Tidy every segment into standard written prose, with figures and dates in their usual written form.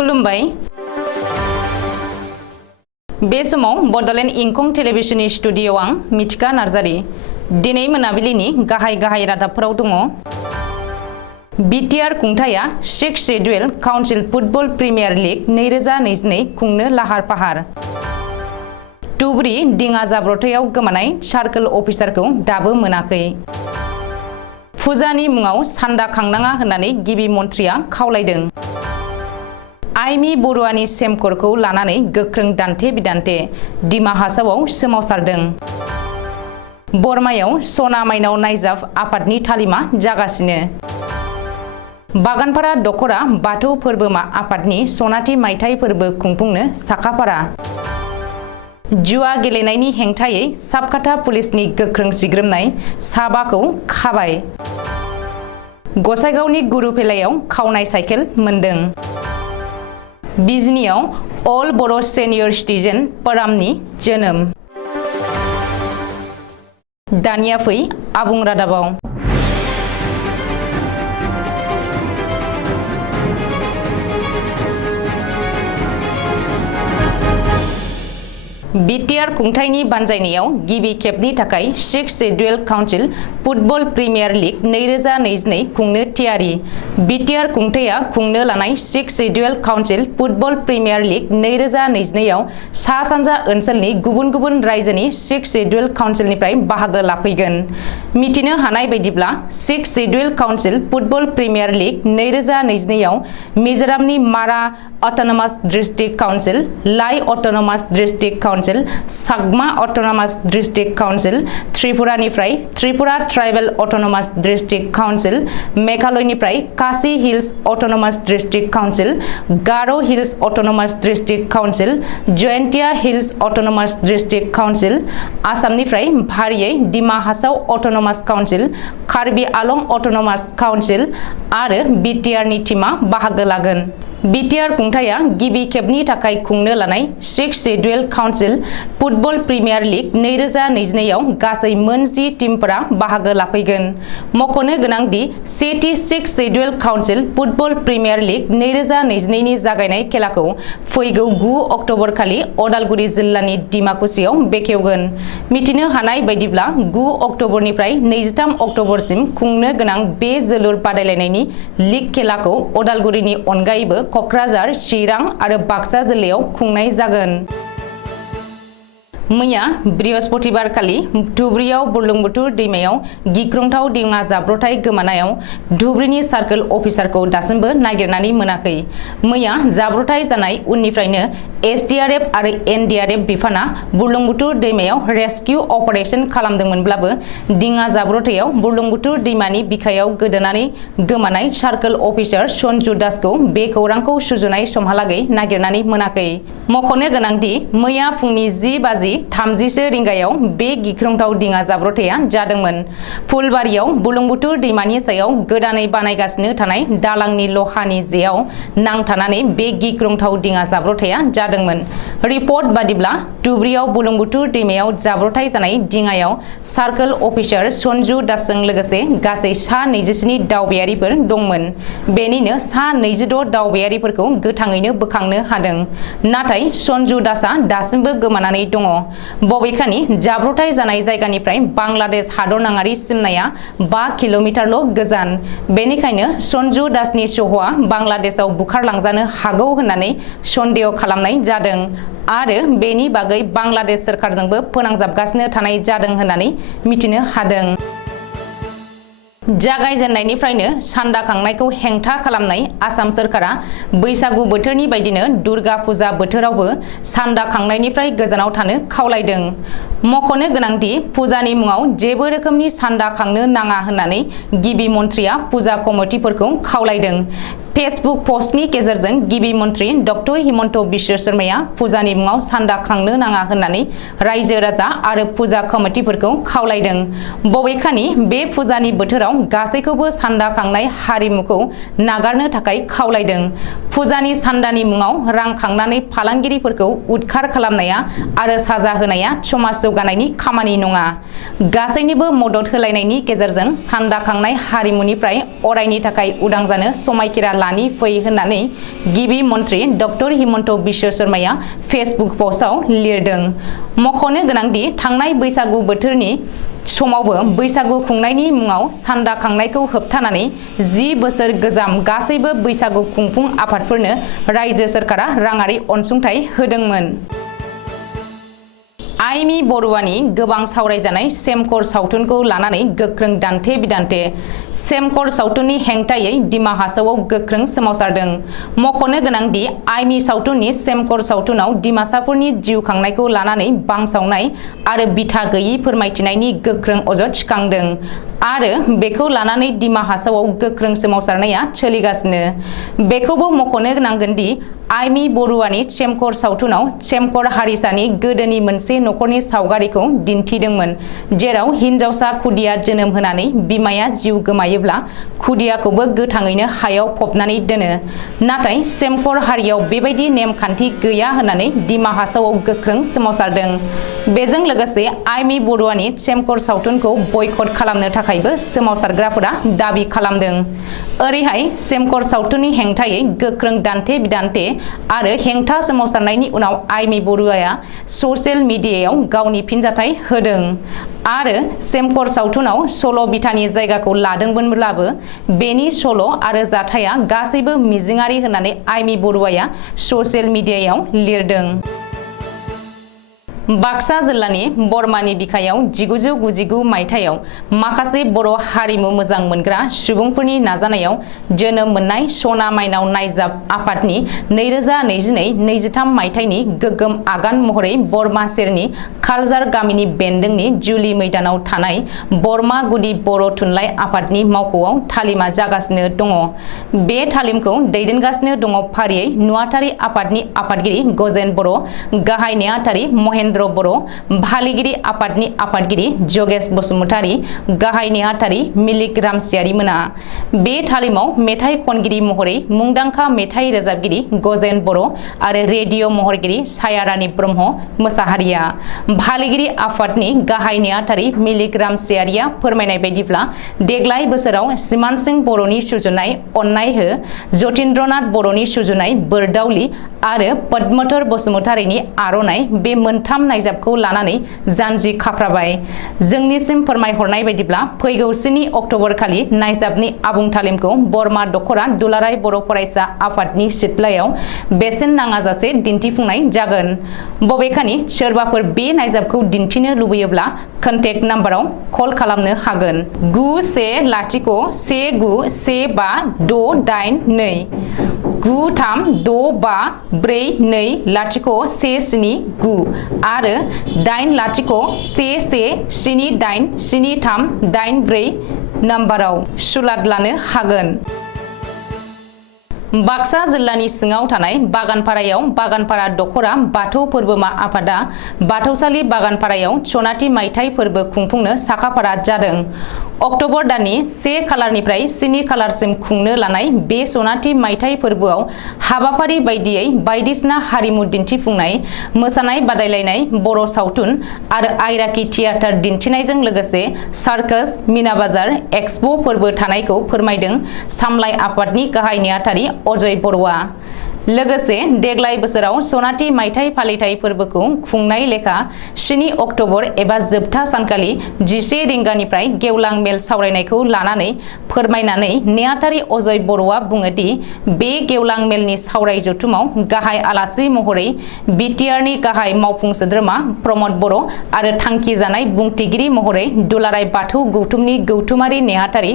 खुलुमबाय बे समाव बडलेण्ड इंखं टेलिभिजननि स्टुडियोआव आं मिथिका नार्जारी दिनै मोनाबिलिनि गाहाय रादाबफोराव दङ। बिटिआर खुंथाया 6 schedule council football premier league 2022 खुंनो लाहार फाहार। धुबरी दिङा जाब्रबथायाव गोमानाय सार्कल अफिसारखौ दाबो मोनाखै। फुजानि मुङाव सान्दा खांनाङा होननानै गिबि मन्थ्रिया खावलायदों। आइमि बरुवानि सेमकरखौ लानानै गोख्रों दान्थे बिदान्थे दिमा हासावआव सोमावसारदों। बरमायाव सना माइनाव नायजाब आफादनि तालिमा जागासिनो। बागानपारा दखरा बाथौ फोरबोमा आफादनि सनाथि मायथाइ फोरबो खुंफुंनो साखाफारा। जुवा गेलेनायनि हेंथायै साबकाथा पुलिसनि गोख्रों सिग्रोमनाय साबाखौ खाबाय। गसाइगावनि गुरुफेलायाव खावनाय साइकेल मोनदों। बिजनियाव अल बर' सेनियर सिटिजेन फोरामनि जोनोम। दानिया फै आबुं रादाबाव। बिटिआर खुंथायनि बानजायनायाव गिबि खेबनि थाखाय 6 schedule council football premier league 2022 खुंनो थियारि। बिटिआर खुंथाया खुंनो लानाय 6 schedule council football premier league 2022 आव सा सानजा ओनसोलनि गुबुन गुबुन रायजोनि 6 शेड्यूल काउन्सिलनिफ्राय बाहागो लाफैगोन। मिथिनो हानाय बायदिब्ला 6 schedule council football premier league 2022 आव मिजोरामनि Mara autonomous district council, Lai autonomous district council, Chakma autonomous district council, त्रिपुरानिफ्राय Tripura tribal autonomous district council, मेघालयनिफ्राय Khasi hills autonomous district council, Garo hills autonomous district council, Jaintia hills autonomous district council, आसामनिफ्राय फारियै दिमा हासाव अटोनोमास काउन्सिल, कार्बि आलं autonomous council आरो बिटिआरनि टीमा बाहागो लागोन। बिटिआर खुंथाया गिबि खेबनि थाखाय खुंनो लानाय 6 schedule council football premier league 2022 आव गासै मोन 10 टीमफोरा बाहागो लाफैगोन। मख'नो गोनांदि सेथि 6 schedule council football premier league 2022 नि जागायनाय खेलाखौ फैगौ 9 अक्ट'बर खालि अदालगुरि जिल्लानि डिमाकुसियाव बेखेवगोन। मिथिनो हानाय बायदिब्ला 9 अक्ट'बरनिफ्राय 23 अक्ट'बरसिम खुंनो गोनां बे जोलुर बादायलायनायनि लीग खेलाखौ अदालगुरिनि अनगायैबो क'क्राझार, चिरां आरो बाक्सा जिल्लायाव खुंनाय जागोन। मैया बृहस्पतिबारखालि धुबरीयाव बुरलुंबुथुर दैमायाव गिख्रंथाव दिङा जाब्रबथाय गोमानायाव धुबरीनि सार्कल अफिसारखौ दासिमबो नागिरनानै मोनाखै। मैया जाब्रबथाय जानाय उननिफ्रायनो एसडीआरएफ आरो एनडीआरएफ बिफाना बुरलुंबुथुर दैमायाव रेस्किउ अपारेशन खालामदोंमोनब्लाबो दिङा जाब्रबथायाव बुरलुंबुथुर दैमानि बिखायाव गोदोनानै गोमानाय सार्कल अफिसार सन्जु दासखौ बे खौरांखौ सुजुनाय समहालागै नागिरनानै मोनाखै। मख'नो गोनांदि मैया फुंनि 10:30 रिंगायाव बे गिख्रंथाव दिङा जाब्रबथाया जादोंमोन। फुलबारियाव बुरलुंबुथुर दैमानि सायाव गोदानै बानायगासिनो थानाय दालांनि लहानि जेआव नांथानानै बे गिख्रंथाव दिङा जाब्रबथाया जादोंमोन। रिपर्ट बादिब्ला धुबरीयाव बुरलुंबुथुर दैमायाव जाब्रबथाय जानाय दिङायाव सार्कल अफिसार सन्जु दासजों लोगोसे गासै सा 27 दावबायारिफोर दंमोन। बेनिनो सा 26 दावबायारिफोरखौ गोथाङैनो बोखांनो हादों। नाथाय सन्जु दासआ दासिमबो गोमानानै दङ। बबेखानि जाब्रबथाय जानाय जायगानिफ्राय बांलादेश हादरनाङारि सिमनाया 5 किल'मिटारल' गोजान। बेनिखायनो सन्जु दासनि सह'आ बांलादेशआव बुखारलांजानो हागौ होननानै सन्देह खालामनाय जादों आरो बेनि बागै बांलादेश सोरखारजोंबो फोनांजाबगासिनो थानाय जादों होननानै मिथिनो हादों। जागायजेननायनिफ्रायनो सान्दा खांनायखौ हेंथा खालामनाय आसाम सोरखारा बैसागु बोथोरनि बायदिनो दुर्गा फुजा बोथोरावबो सान्दा खांनायनिफ्राय गोजानाव थानो खावलायदों। मख'नो गोनांदि फुजानि मुङाव जेबो रोखोमनि सान्दा खांनो नाङा होननानै गिबि मन्थ्रिया फुजा कमिटिफोरखौ खावलायदों। फेसबुक पस्टनि गेजेरजों गिबि मन्थ्रि डक्टर हिमन्त बिश्व शर्माया फुजानि मुङाव सान्दा खांनो नाङा होननानै रायजो राजा आरो फुजा कमिटिफोरखौ खावलायदों। बबेखानि बे फुजानि बोथोराव गासैखौबो सान्दा खांनाय हारिमुखौ नागारनो थाखाय खावलायदों। फुजानि सान्दानि मुङाव रां खांनानै फालांगिरिफोरखौ उदखार खालामनाया आरो साजा होनाया समाज जौगानायनि खामानि नङा। गासैनिबो मदद होलायनायनि गेजेरजों सान्दा खांनाय हारिमुनिफ्राय अरायनि थाखाय उदां जानो समायखिरा लानि फै होननानै गिबि मन्त्रि डक्टर हिमन्त बिश्व शर्माया फेसबुक पस्टआव लिरदों। मख'नो गोनांदि थांनाय बैसागु बोथोरनि समावबो बैसागु खुंनायनि मुङाव सान्दा खांनायखौ होबथानानै 10 बोसोर गोजाम गासैबो बैसागु खुंफुं आफादफोरनो रायजो सोरखारा राङारि अनसुंथाइ होदोंमोन। आइमि बरुवानि गोबां सावरायजानाय सेमकर सावथुनखौ लानानै गोख्रों दान्थे बिदान्थे। सेमकर सावथुननि हेंथायै दिमा हासावआव गोख्रों सोमावसारदों। मख'नो गोनांदि आइमि सावथुननि सेमकर सावथुनाव दिमासाफोरनि जिउ खांनायखौ लानानै बांसावनाय आरो बिथा गैयि फोरमायथिनायनि गोख्रों अजद थिखांदों आरो बेखौ लानानै दिमा हासावआव गोख्रों सोमावसारनाया सोलिगासिनो। बेखौबो मख'नो नांगोनदि आइमि बरुवानि सेमकर सावथुनाव सेमकर हारिसानि गोदोनि मोनसे नखरनि सावगारिखौ दिन्थिदोंमोन, जेराव हिनजावसा खुदिया जोनोम होनानै बिमाया जिउ गोमायोब्ला खुदियाखौबो गोथाङैनो हायाव फबनानै दोनो। नाथाय सेमकर हारियाव बेबायदि नेमखान्थि गैया होननानै दिमा हासावआव गोख्रों सोमावसारदों। बेजों लोगोसे आइमि बरुवानि सेमकर सावथुनखौ बयकट खालामनो थाखायबो सोमावसारग्राफोरा दाबि खालामदों। ओरैहाय सेमकर सावथुननि हेंथायै गोख्रों दान्थे बिदान्थे आरो हेंथा सोमावसारनायनि उनाव आइमि बरुवाया ससियेल मिडियायाव गावनि फिनजाथाय होदों आरो सेमकर सावथुनाव सल' बिथानि जायगाखौ लादोंमोनब्लाबो बेनि सल' आरो जाथाया गासैबो मिजिङारि होननानै आइमि बरुवाया ससियेल मिडियायाव लिरदों। बाक्सा जिल्लानि बरमानि बिखायाव 1999 मायथाइयाव माखासे बर' हारिमु मोजां मोनग्रा सुबुंफोरनि नाजानायाव जोनोम मोननाय सना माइनाव नायजाब आफादनि 2022-23 मायथाइनि गोग्गोम आगान महरै बरमा सेरनि खालजार गामिनि बेन्दोंनि जुलि मैदानाव थानाय बरमा गुदि बर' थुनलाइ आफादनि मावख'आव तालिमा जागासिनो दङ। बे तालिमखौ दैदेनगासिनो दङ फारियै नुवाथारि आफादनि आफादगिरि गजेन बर', गाहाय नेहाथारि महेन्द्र बर', भालिगिरि आफादनि आफादगिरि जगेश बसुमतारी, गाहाय नेहाथारि मिलिक रामसियारि मोना। बे तालिमाव मेथाइ खनगिरि महरै मुंदांखा मेथाइ रोजाबगिरि गजेन बर' आरो रेडिअ महरगिरि सायारानि ब्रह्म मोसाहारिया। भालिगिरि आफादनि गाहाय नेहाथारि मिलिक रामसियारिया फोरमायनाय बायदिब्ला देग्लाय बोसोराव सिमान सिंह बर'नि सुजुनाय अननाय हो, जतीन्द्रनाथ बर'नि सुजुनाय बोरदावलि आरो पद्मधर बसुमतारीनि आर'नाइ बे मोनथाम नायजाबखौ लानानै जानजि खाफ्राबाय। जोंनिसिम फोरमायहरनाय बायदिब्ला फैगौ 7 अक्ट'बर खालि नायजाबनि आबुं तालिमखौ बरमा दख'रा दुलाराय बर' फरायसा आफादनि सिथ्लायाव बेसेन नाङाजासे दिन्थिफुंनाय जागोन। बबेखानि सोरबाफोर बे नायजाबखौ दिन्थिनो लुबैयोब्ला कन्टेक्ट नाम्बाराव कल खालामनो हागोन 9101515682 9365421709 आरो 8011178384 नाम्बाराव सुलाद लानो हागोन। बाक्सा जिल्लानि सिङाव थानाय बागानपारायाव बागानपारा दख'रा बाथौ फोरबोमा आफादा बाथौसालि बागानपारायाव सनाथि मायथाइ फोरबो खुंफुंनो साखाफारा जादों। अक्ट'बर दाननि 1 खालारनिफ्राय 7 खालारसिम खुंनो लानाय बे सनाथि मायथाइ फोरबोआव हाबाफारि बायदियै बायदिसिना हारिमु दिन्थिफुंनाय, मोसानाय बादायलायनाय, बर' सावथुन आरो आइराखि थियेटार दिन्थिनायजों लोगोसे सार्कास, मीना बाजार, एक्सप' फोरबो थानायखौ फोरमायदों सामलाय आफादनि गाहाय नेहाथारि अजय बर'आ। लोगोसे देग्लाय बोसोराव सनाथि मायथाइ फालिथाय फोरबोखौ खुंनाय लेखा 7 अक्ट'बर एबा जोबथा सानखालि 11 रिंगानिफ्राय गेवलां मेल सावरायनायखौ लानानै फोरमायनानै नेहाथारि अजय बर'आ बुङोदि बे गेवलां मेलनि सावराय जथुमाव गाहाय आलासि महरै बिटिआरनि गाहाय मावफुं सोद्रोमा प्रमद बर' आरो थांखि जानाय बुंथिगिरि महरै दुलाराय बाथौ गौथुमनि गौथुमारि नेहाथारि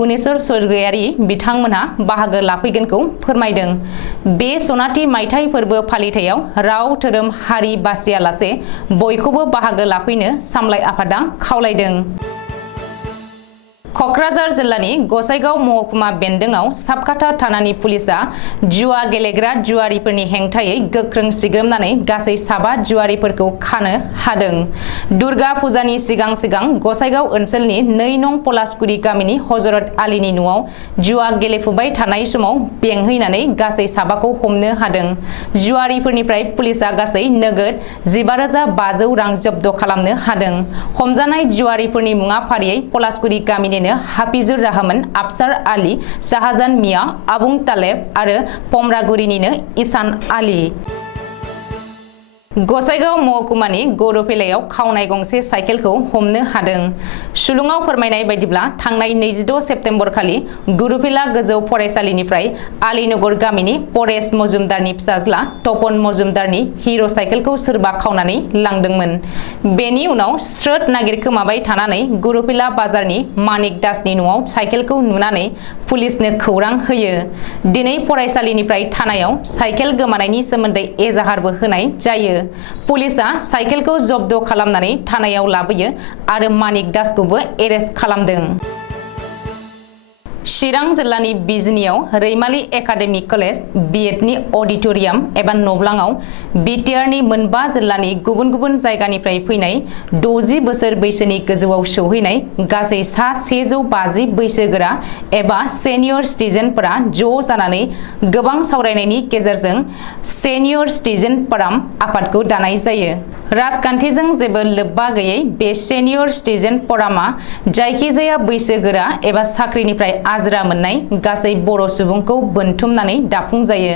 गुनेश्वर स्वर्गयारि बिथांमोनहा बाहागो लाफैगोनखौ फोरमायदों। बे सनाथि मायथाइ फोरबो फालिथायाव राव धोरोम हारि बासियालासे बयखौबो बाहागो लाफैनो सामलाय आफादा खावलायदों। क'क्राझार जिल्लानि गसाइगाव महकुमा बेन्दोंआव साबकाथा थानानि पुलिसा जुवा गेलेग्रा जुवारिफोरनि हेंथायै गोख्रों सिग्रोमनानै गासै 7 जुवारिफोरखौ खानो हादों। दुर्गा फुजानि सिगां सिगां गसाइगाव ओनसोलनि 2 नं पलासगुरि गामिनि हजरत आलीनि न'आव जुवा गेलेफुबाय थानाय समाव बेंहैनानै गासै 7खौ हमनो हादों। जुवारिफोरनिफ्राय पुलिसा गासै नोगोद 15,500 रां जब्द खालामनो हादों। हमजानाय जुवारिफोरनि मुङा फारियै पलासगुरि गामिनि बेबादिनो हाफिजुर रहमान, आफसार आली, शाहजान मिया, आबुं तालेब आरो पमरागुरिनिनो इसान आली। गसाइगाव महकुमानि गौरफिलायाव खावनाय गंसे साइकेलखौ हमनो हादों। सुलुङाव फोरमायनाय बायदिब्ला थांनाय 26 सेप्तेम्बर खालि गुरुफिला गोजौ फरायसालिनिफ्राय आलीनगर गामिनि परेश मजुमदारनि फिसाज्ला तपन मजुमदारनि हिर' साइकेलखौ सोरबा खावनानै लांदोंमोन। बेनि उनाव स्रोद नागिरखोमाबाय थानानै गुरुफिला बाजारनि मानिक दासनि न'आव साइकेलखौ नुनानै पुलिसनो खौरां होयो। दिनै फरायसालिनिफ्राय थानायाव साइकेल गोमानायनि सोमोन्दै एजाहारबो होनाय जायो। पुलिसआ साइकेलखौ जब्द खालामनानै थानायाव लाबोयो आरो मानिक दासखौबो एरेस्ट खालामदों। चिरां जिल्लानि बिजनीयाव रैमाली एकाडेमि कलेज बिएडनि अडिटोरियाम एबा नब्लाङाव बिटिआरनि मोनबा जिल्लानि गुबुन गुबुन जायगानिफ्राय फैनाय 60 बोसोर बैसोनि गोजौआव सौहैनाय गासै सा 150 बैसोगोरा एबा सेनियर सिटिजेनफोरा ज' जानानै गोबां सावरायनायनि गेजेरजों सेनियर सिटिजेन फोराम आफादखौ दानाय जायो। राजखान्थिजों जेबो लोब्बा गैयै बे सेनियर सिटिजेन फोरामा जायखिजाया बैसोगोरा एबा साख्रिनिफ्राय आजिरा मोननाय गासै बर' सुबुंखौ बोनथुमनानै दाफुंजायो।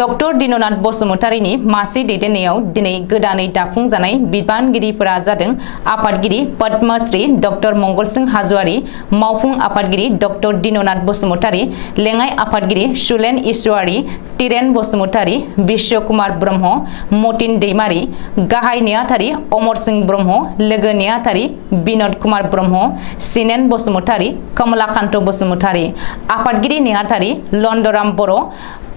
डक्टर दिननाथ बसुमतारीनि मासि दैदेननायाव दिनै गोदानै दाफुंजानाय बिबानगिरिफोरा जादों आफादगिरि पद्मश्री डक्टर मंगलसिं हाज'वारी, मावफुं आफादगिरि डक्टर दिननाथ बसुमतारी, लेङाइ आफादगिरि सुलेन इसवारी, तिरेन बसुमतारी, बिश्व कुमार ब्रह्म, मतिन दैमारी, गाहाय नेहाथारि अमर सिंह ब्रह्म, लोगो नेहाथारि बिनोद कुमार ब्रह्म, सिनेन बसुमतारी, कमलाकान्त बसुमतारी, आफादगिरि नेहाथारि लन्दराम बर',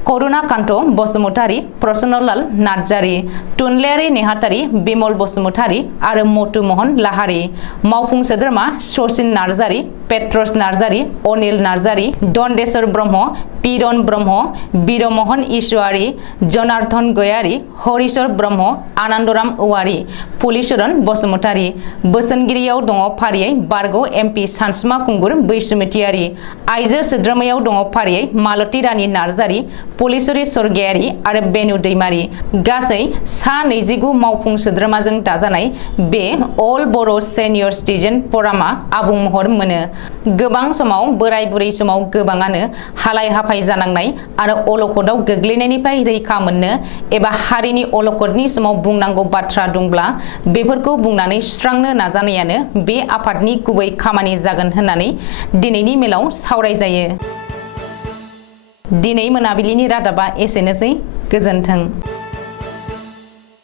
करुणाकान्त बसुमतारी, प्रसन्नलाल नार्जारी, थुनलाइयारि नेहाथारि बिमल बसुमतारी आरो मथु महन लाहारी, मावफुं सोद्रोमा सचिन नार्जारी, पेट्रस नार्जारी, अनिल नार्जारी, दन्देश्वर ब्रह्म, पिरन ब्रह्म, बिरमोहन इसवारी, जनार्दन गयारी, हरिश्वर ब्रह्म, आनन्दराम औवारी, पुलिचरन बसुमतारी। बोसोनगिरियाव दङ फारियै बारग' एमपि सानसुमा खुंगुर बैसुमतियारी। आइजो सोद्रोमायाव दङ फारियै मालती रानी नार्जारी, पुलिसरि स्वर्गियारी आरो बेनु दैमारी। गासै सा 29 मावफुं सोद्रोमाजों दाजानाय बे अल बर' सेनियर सिटिजेन फरामा आबुं महर मोनो। गोबां समाव बोराय बुरै समाव गोबाङानो हालाय हाफाय जानांनाय आरो अलखदाव गोग्लैनायनिफ्राय रैखा मोननो एबा हारिनि अलखदनि समाव बुंनांगौ बाथ्रा दंब्ला बेफोरखौ बुंनानै सुस्रांनो नाजानायानो बे आफादनि गुबै खामानि जागोन होननानै दिनैनि मेलाव सावरायजायो। दिनै मोनाबिलिनि रादाबा एसेनोसै। गोजोन्थों।